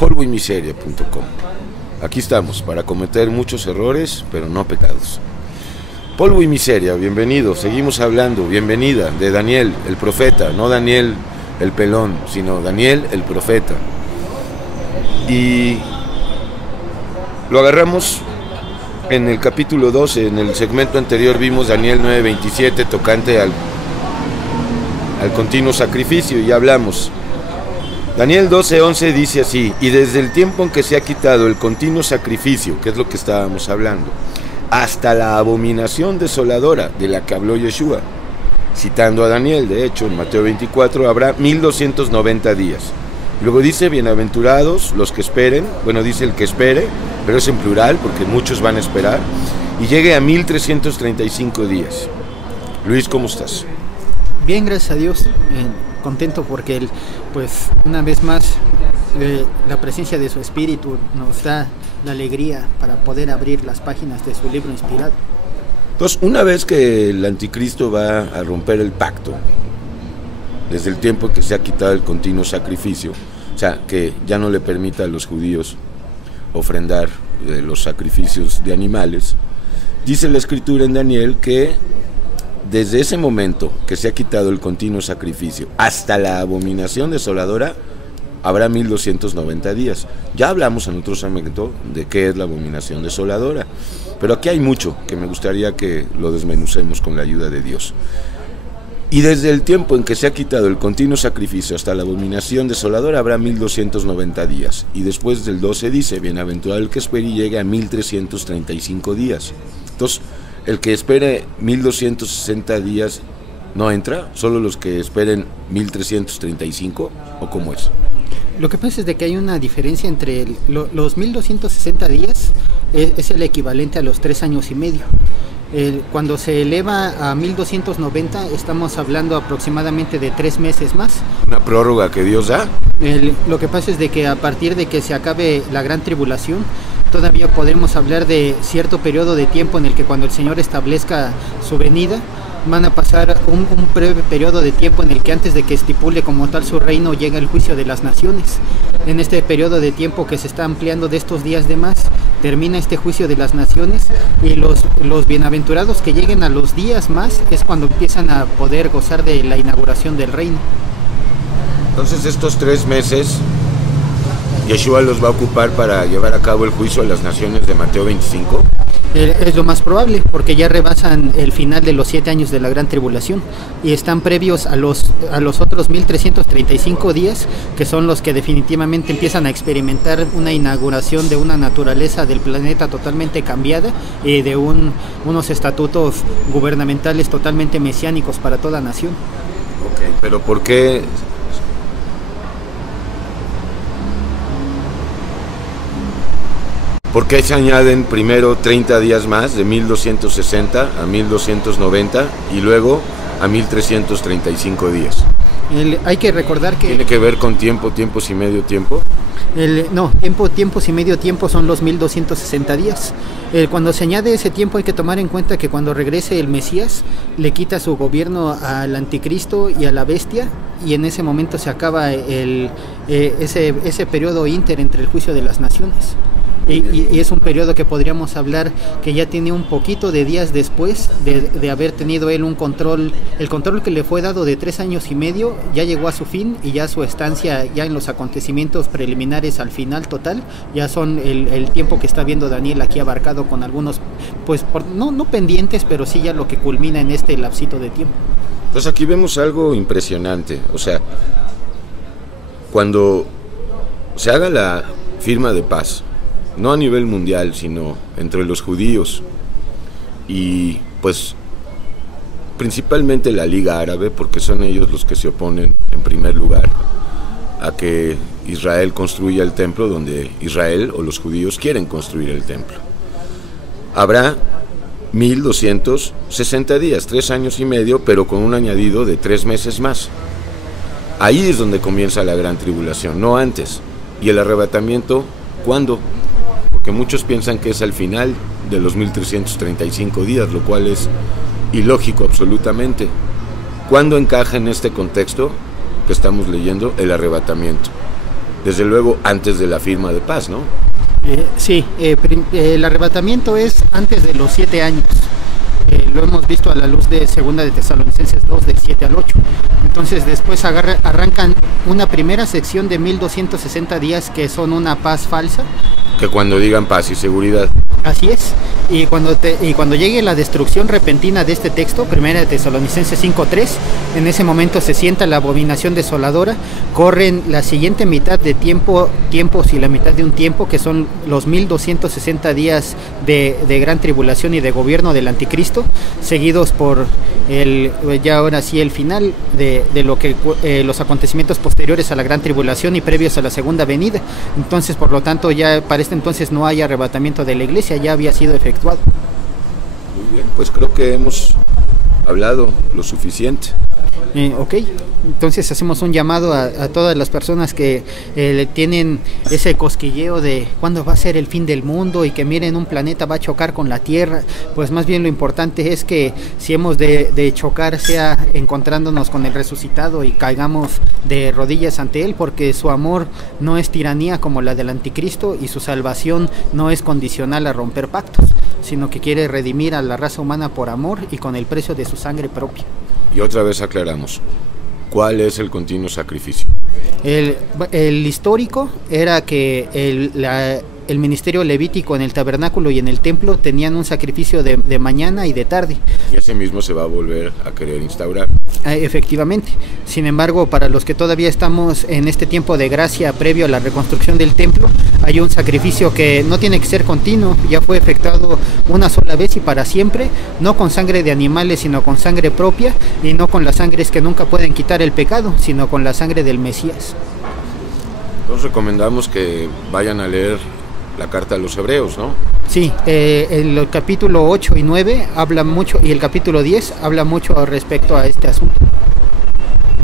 polvoymiseria.com. Aquí estamos para cometer muchos errores, pero no pecados. Polvo y miseria, bienvenido. Seguimos hablando, bienvenida, de Daniel, el profeta, no Daniel el pelón, sino Daniel el profeta. Y lo agarramos en el capítulo 12, en el segmento anterior vimos Daniel 9:27, tocante al continuo sacrificio, y hablamos. Daniel 12:11 dice así: y desde el tiempo en que se ha quitado el continuo sacrificio, que es lo que estábamos hablando, hasta la abominación desoladora de la que habló Yeshua, citando a Daniel, de hecho, en Mateo 24, habrá 1290 días. Luego dice, bienaventurados los que esperen, bueno, dice el que espere, pero es en plural, porque muchos van a esperar, y llegue a 1335 días. Luis, ¿cómo estás? Bien, gracias a Dios, contento porque pues una vez más la presencia de su Espíritu nos da la alegría para poder abrir las páginas de su libro inspirado. Entonces, una vez que el anticristo va a romper el pacto, desde el tiempo en que se ha quitado el continuo sacrificio, o sea, que ya no le permita a los judíos ofrendar los sacrificios de animales, dice la Escritura en Daniel que desde ese momento que se ha quitado el continuo sacrificio hasta la abominación desoladora, habrá 1290 días. Ya hablamos en otro segmento de qué es la abominación desoladora, pero aquí hay mucho que me gustaría que lo desmenucemos con la ayuda de Dios. Y desde el tiempo en que se ha quitado el continuo sacrificio hasta la abominación desoladora habrá 1290 días. Y después del 12 dice, bienaventurado el que espere y llegue a 1335 días. Entonces, el que espere 1260 días no entra, solo los que esperen 1335, ¿o cómo es? Lo que pasa es de que hay una diferencia entre los 1260 días, es el equivalente a los 3 años y medio. Cuando se eleva a 1290 estamos hablando aproximadamente de 3 meses más. ¿Una prórroga que Dios da? Lo que pasa es de que a partir de que se acabe la gran tribulación, todavía podremos hablar de cierto periodo de tiempo en el que cuando el Señor establezca su venida, van a pasar un breve periodo de tiempo en el que antes de que estipule como tal su reino llega el juicio de las naciones. En este periodo de tiempo que se está ampliando de estos días de más, termina este juicio de las naciones, y los bienaventurados que lleguen a los días más es cuando empiezan a poder gozar de la inauguración del reino. Entonces estos 3 meses Yeshua los va a ocupar para llevar a cabo el juicio a las naciones de Mateo 25. Es lo más probable, porque ya rebasan el final de los 7 años de la gran tribulación y están previos a los otros 1335 días, que son los que definitivamente empiezan a experimentar una inauguración de una naturaleza del planeta totalmente cambiada y de unos estatutos gubernamentales totalmente mesiánicos para toda nación. Ok, pero ¿por qué? ¿Por qué se añaden primero 30 días más, de 1260 a 1290 y luego a 1335 días? Hay que recordar que... ¿Tiene que ver con tiempos y medio tiempo? No, tiempos y medio tiempo son los 1260 días. Cuando se añade ese tiempo hay que tomar en cuenta que cuando regrese el Mesías, le quita su gobierno al anticristo y a la bestia, y en ese momento se acaba ese periodo inter entre el juicio de las naciones. Y es un periodo que podríamos hablar que ya tiene un poquito de días después de haber tenido él un control. El control que le fue dado de 3 años y medio ya llegó a su fin, y ya su estancia ya en los acontecimientos preliminares al final total ya son el tiempo que está viendo Daniel aquí abarcado, con algunos pues no pendientes, pero sí ya lo que culmina en este lapsito de tiempo. Entonces aquí vemos algo impresionante. O sea, cuando se haga la firma de paz, no a nivel mundial, sino entre los judíos y pues principalmente la Liga Árabe, porque son ellos los que se oponen en primer lugar a que Israel construya el templo donde Israel o los judíos quieren construir el templo. Habrá 1260 días, 3 años y medio, pero con un añadido de 3 meses más. Ahí es donde comienza la gran tribulación, no antes. ¿Y el arrebatamiento cuándo? Porque muchos piensan que es al final de los 1335 días, lo cual es ilógico absolutamente. ¿Cuándo encaja en este contexto que estamos leyendo el arrebatamiento? desde luego antes de la firma de paz, ¿no? Sí, el arrebatamiento es antes de los 7 años. Lo hemos visto a la luz de segunda de Tesalonicenses 2, del 7 al 8. Entonces después arrancan una primera sección de 1260 días que son una paz falsa. Que cuando digan paz y seguridad. Así es. Y cuando llegue la destrucción repentina de este texto, primera de Tesalonicenses 5:3, en ese momento se sienta la abominación desoladora, corren la siguiente mitad de tiempos y la mitad de un tiempo, que son los 1260 días de gran tribulación y de gobierno del anticristo, seguidos por ya ahora sí el final de lo que los acontecimientos posteriores a la gran tribulación y previos a la segunda venida. Entonces, por lo tanto, ya para este entonces no hay arrebatamiento de la iglesia, ya había sido efectuado. Muy bien, pues creo que hemos hablado lo suficiente. Ok, entonces hacemos un llamado a todas las personas que tienen ese cosquilleo de cuándo va a ser el fin del mundo y que miren, un planeta va a chocar con la Tierra. Pues más bien lo importante es que si hemos de chocar sea encontrándonos con el resucitado y caigamos de rodillas ante Él, porque su amor no es tiranía como la del anticristo y su salvación no es condicional a romper pactos, sino que quiere redimir a la raza humana por amor y con el precio de su sangre propia. Y otra vez aclaramos, ¿cuál es el continuo sacrificio? El histórico era que el ministerio levítico en el tabernáculo y en el templo tenían un sacrificio de mañana y de tarde. Y ese mismo se va a volver a querer instaurar. Efectivamente. Sin embargo, para los que todavía estamos en este tiempo de gracia previo a la reconstrucción del templo, hay un sacrificio que no tiene que ser continuo, ya fue efectuado una sola vez y para siempre, no con sangre de animales, sino con sangre propia, y no con las sangres que nunca pueden quitar el pecado, sino con la sangre del Mesías. Nos recomendamos que vayan a leer la carta a los hebreos, ¿no? Sí, el capítulo 8 y 9 habla mucho, y el capítulo 10 habla mucho respecto a este asunto.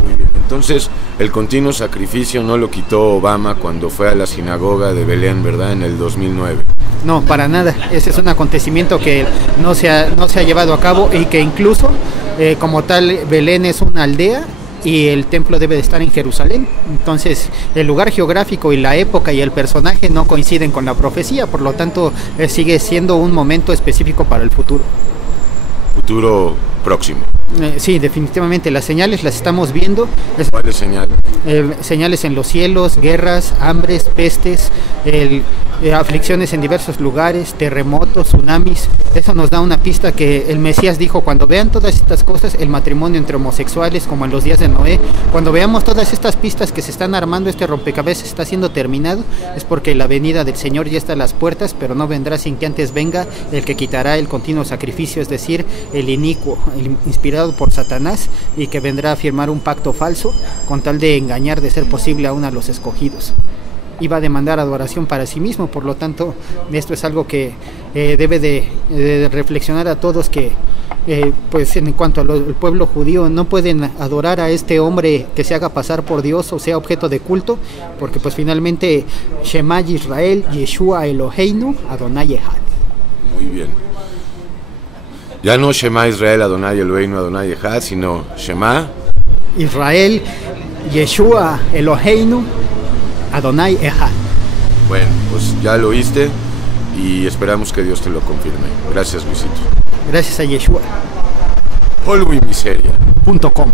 Muy bien, entonces el continuo sacrificio no lo quitó Obama cuando fue a la sinagoga de Belén, ¿verdad? En el 2009. No, para nada. Ese es un acontecimiento que no se ha llevado a cabo, y que incluso como tal Belén es una aldea y el templo debe de estar en Jerusalén. Entonces el lugar geográfico y la época y el personaje no coinciden con la profecía, por lo tanto sigue siendo un momento específico para el futuro. Futuro próximo. Sí, definitivamente las señales las estamos viendo. ¿Cuáles señales? Señales en los cielos, guerras, hambres, pestes, aflicciones en diversos lugares, terremotos, tsunamis. Eso nos da una pista que el Mesías dijo: cuando vean todas estas cosas, el matrimonio entre homosexuales como en los días de Noé, cuando veamos todas estas pistas que se están armando, este rompecabezas está siendo terminado, es porque la venida del Señor ya está a las puertas, pero no vendrá sin que antes venga el que quitará el continuo sacrificio, es decir, el inicuo, el inspirado por Satanás, y que vendrá a firmar un pacto falso con tal de engañar, de ser posible, aún a los escogidos. Y va a demandar adoración para sí mismo. Por lo tanto, esto es algo que debe de reflexionar a todos, que pues en cuanto al pueblo judío, no pueden adorar a este hombre que se haga pasar por Dios o sea objeto de culto, porque pues finalmente Shema Israel, Yeshua Eloheinu, Adonai Echad. Muy bien. Ya no Shema Israel, Adonai Eloheinu, Adonai Echad, sino Shema Israel, Yeshua Eloheinu, Adonai Echad. Bueno, pues ya lo oíste y esperamos que Dios te lo confirme. Gracias, Luisito. Gracias a Yeshua. Polvo y miseria.com